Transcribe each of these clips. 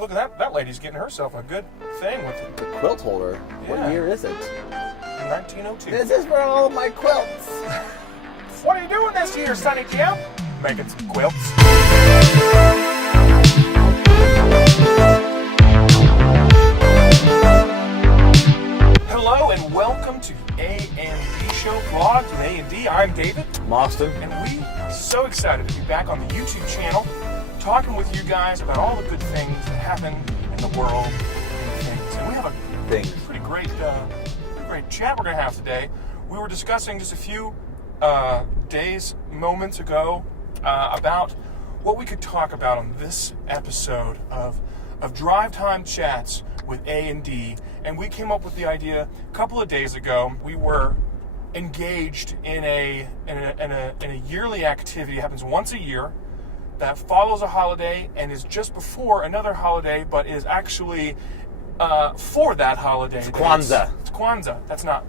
look at that. That lady's getting herself a good thing with The quilt holder. Yeah. What year is it? 1902. This is for all of my quilts. What are you doing this year, Sonny Jim? Making some quilts. Hello and welcome to A&D Show Vlogs with A&D. I'm David. Austin. And we are so excited to be back on the YouTube channel talking with you guys about all the good things that happen in the world and things. And we have a pretty great chat we're going to have today. We were discussing just a few moments ago about what we could talk about on this episode of Drive Time Chats with A&D, and we came up with the idea a couple of days ago. We were engaged in a yearly activity. It happens once a year that follows a holiday and is just before another holiday, but is actually for that holiday. It's Kwanzaa. It's Kwanzaa. That's not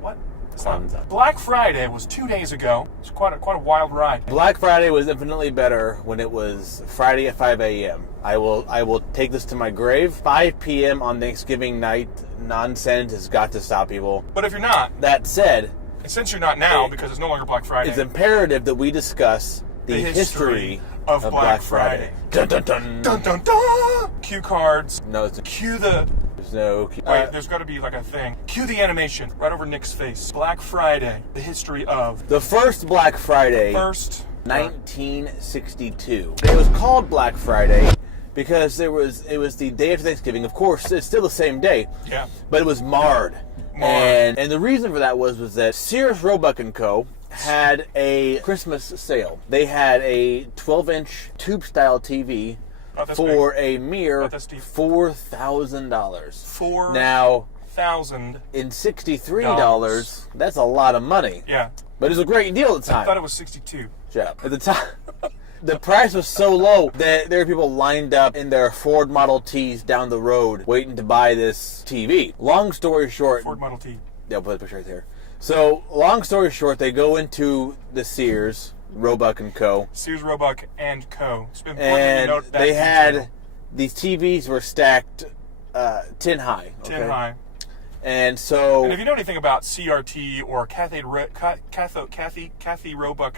what? It's Kwanzaa. not. Black Friday was 2 days ago. It's quite a wild ride. Black Friday was infinitely better when it was Friday at 5 a.m. I will take this to my grave. 5 p.m. on Thanksgiving night, nonsense has got to stop, people. But if you're not, That said, and since you're not now, because it's no longer Black Friday, it's imperative that we discuss the history of Black Friday. Dun dun dun. Dun dun dun! Cue cards. No, it's Cue the... there's no. Wait, there's got to be like a thing. Cue the animation right over Nick's face. Black Friday, the history of... The first Black Friday, First... 1962. It was called Black Friday because it was the day after Thanksgiving. Of course, it's still the same day. Yeah. But it was marred. And the reason for that was that Sears Roebuck & Co. had a Christmas sale. They had a 12-inch tube-style TV for a mere $4,000. Now, $4,000. in $63, that's a lot of money. Yeah. But it was a great deal at the time. I thought it was 62. Shut up. At the time, the price was so low that there were people lined up in their Ford Model Ts down the road waiting to buy this TV. Long story short... Ford Model T. Yeah, I'll put a picture right there. So, long story short, they go into the Sears, Roebuck & Co. Sears, Roebuck & Co. It's been And note that they had... detail. These TVs were stacked 10 high. 10 high. And so... And if you know anything about CRT or Cathy Roebuck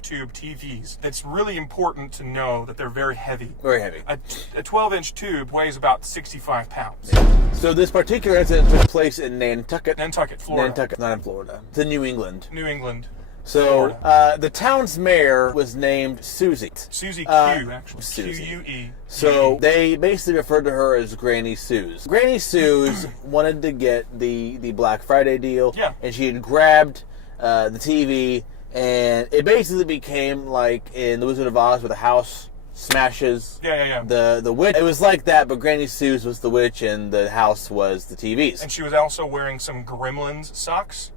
tube TVs, it's really important to know that they're very heavy. Very heavy. A 12-inch tube weighs about 65 pounds. So this particular incident took place in Nantucket. Nantucket, Florida. Nantucket, not in Florida. It's in New England. New England. So the town's mayor was named Susie. Susie Q, actually. Susie. Q-U-E. So they basically referred to her as Granny Suze. Granny Suze wanted to get the Black Friday deal. Yeah. And she had grabbed the TV, and it basically became like in The Wizard of Oz where the house smashes the witch. It was like that, but Granny Suze was the witch and the house was the TVs. And she was also wearing some Gremlins socks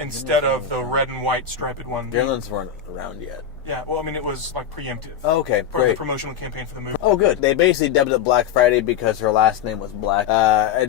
instead of the red and white striped one. Gremlins weren't around yet. Yeah, well, I mean, it was like preemptive. Oh, okay, Part of great. the promotional campaign for the movie. Oh, good. They basically dubbed it Black Friday because her last name was Black.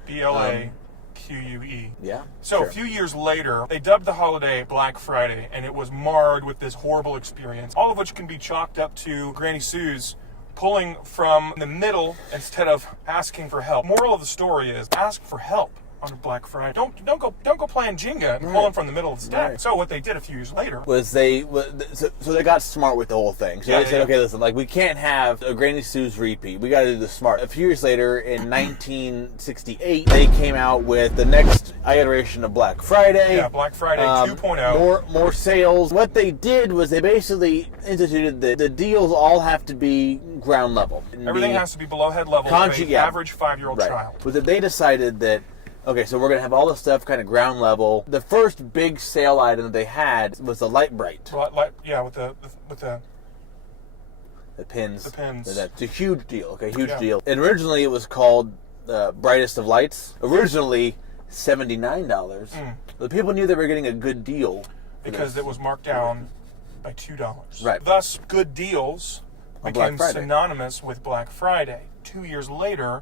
B-L-A-Q-U-E. Yeah. So sure. a few years later, they dubbed the holiday Black Friday, and it was marred with this horrible experience, all of which can be chalked up to Granny Suze pulling from the middle instead of asking for help. Moral of the story is ask for help on Black Friday. Don't go playing Jenga and pulling from the middle of the stack. Right. So what they did a few years later was they got smart with the whole thing. So they said, okay, listen, like we can't have a Granny Suze repeat. We got to do the smart. A few years later, in 1968, they came out with the next iteration of Black Friday. Yeah, Black Friday 2.0. More sales. What they did was they basically instituted the deals all have to be ground level. Everything has to be below head level for an average 5-year-old child. But they decided that, okay, so we're going to have all this stuff kind of ground level. The first big sale item that they had was the Light Bright. Yeah, with the pins. The pins. It's a huge deal, okay, huge deal. And originally it was called Brightest of Lights. Originally $79. But people knew they were getting a good deal. Because it was marked down by $2. Right. Thus, good deals became Black Friday. synonymous with Black Friday. 2 years later...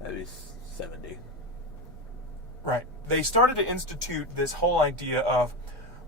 That'd be 70. Right. They started to institute this whole idea of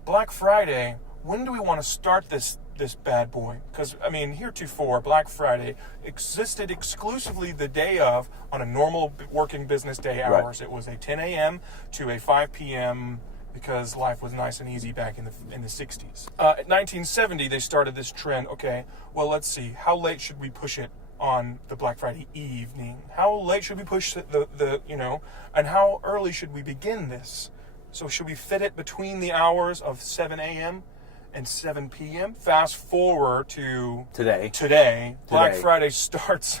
Black Friday when do we want to start this bad boy? Because, I mean, heretofore, Black Friday existed exclusively the day of, on a normal working business day hours. Right. It was a 10 a.m. to a 5 p.m., because life was nice and easy back in the 60s. In 1970, they started this trend. Okay, well, let's see. How late should we push it on the Black Friday evening? How late should we push and how early should we begin this? So should we fit it between the hours of 7 a.m. and 7 p.m.? Fast forward to today. Black Friday starts...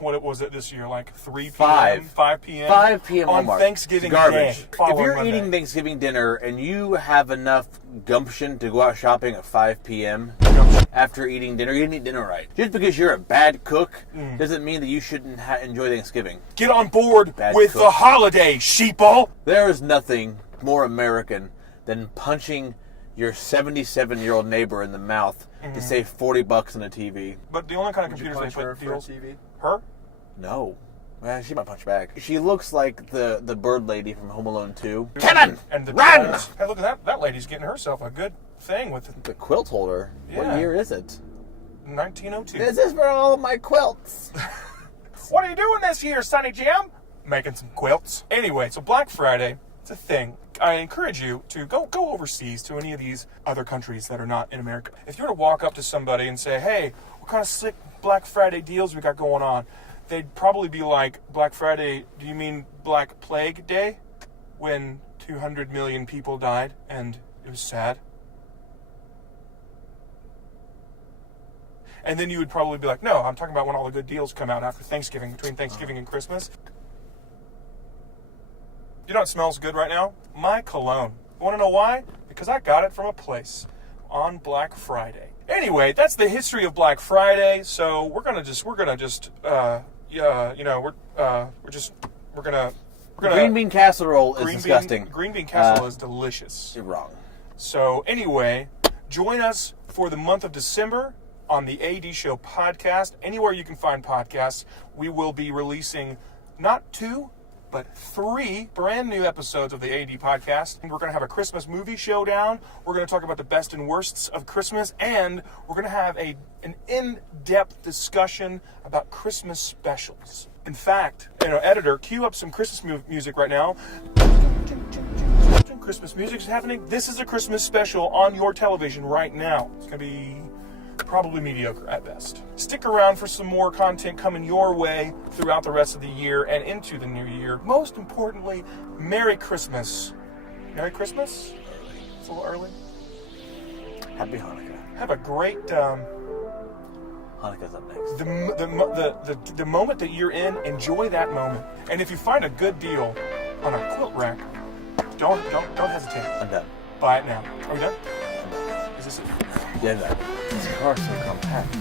What was it this year? Like 3 p.m., 5 p.m.? 5 p.m. on Walmart. Thanksgiving Day. If you're eating Thanksgiving dinner and you have enough gumption to go out shopping at 5 p.m. after eating dinner, you didn't eat dinner right. Just because you're a bad cook doesn't mean that you shouldn't enjoy Thanksgiving. Get on board with the holiday, sheeple! There is nothing more American than punching your 77-year-old neighbor in the mouth to save $40 on a TV. But the only kind of computers they put deals... TV? Her? No. Well, she might punch back. She looks like the bird lady from Home Alone 2. Cannon! And the run! Trolls. Hey, look at that. That lady's getting herself a good thing with it. The quilt holder? Yeah. What year is it? 1902. This is for all of my quilts. What are you doing this year, Sonny Jim? Making some quilts. Anyway, so Black Friday, it's a thing. I encourage you to go overseas to any of these other countries that are not in America. If you were to walk up to somebody and say, hey, what kind of sick Black Friday deals we got going on? They'd probably be like, Black Friday, do you mean Black Plague Day? When 200 million people died and it was sad? And then you would probably be like, no, I'm talking about when all the good deals come out after Thanksgiving, between Thanksgiving and Christmas. You know what smells good right now? My cologne. You want to know why? Because I got it from a place on Black Friday. Anyway, that's the history of Black Friday. So we're gonna Green bean casserole is disgusting. Green bean casserole is delicious. You're wrong. So anyway, join us for the month of December on the AD Show podcast. Anywhere you can find podcasts, we will be releasing not 2, but 3 brand new episodes of the AD podcast. We're going to have a Christmas movie showdown. We're going to talk about the best and worsts of Christmas, and we're going to have an in-depth discussion about Christmas specials. In fact, editor, cue up some Christmas music right now. Christmas music is happening. This is a Christmas special on your television right now. It's going to be probably mediocre at best. Stick around for some more content coming your way throughout the rest of the year and into the new year. Most importantly, Merry Christmas. Merry Christmas? It's a little early. Happy Hanukkah. Have a great... Hanukkah's up next. The moment that you're in, enjoy that moment. And if you find a good deal on a quilt rack, don't hesitate. I'm done. Buy it now. Are we done? I'm done. Is this it? Yeah, that. This car's so compact.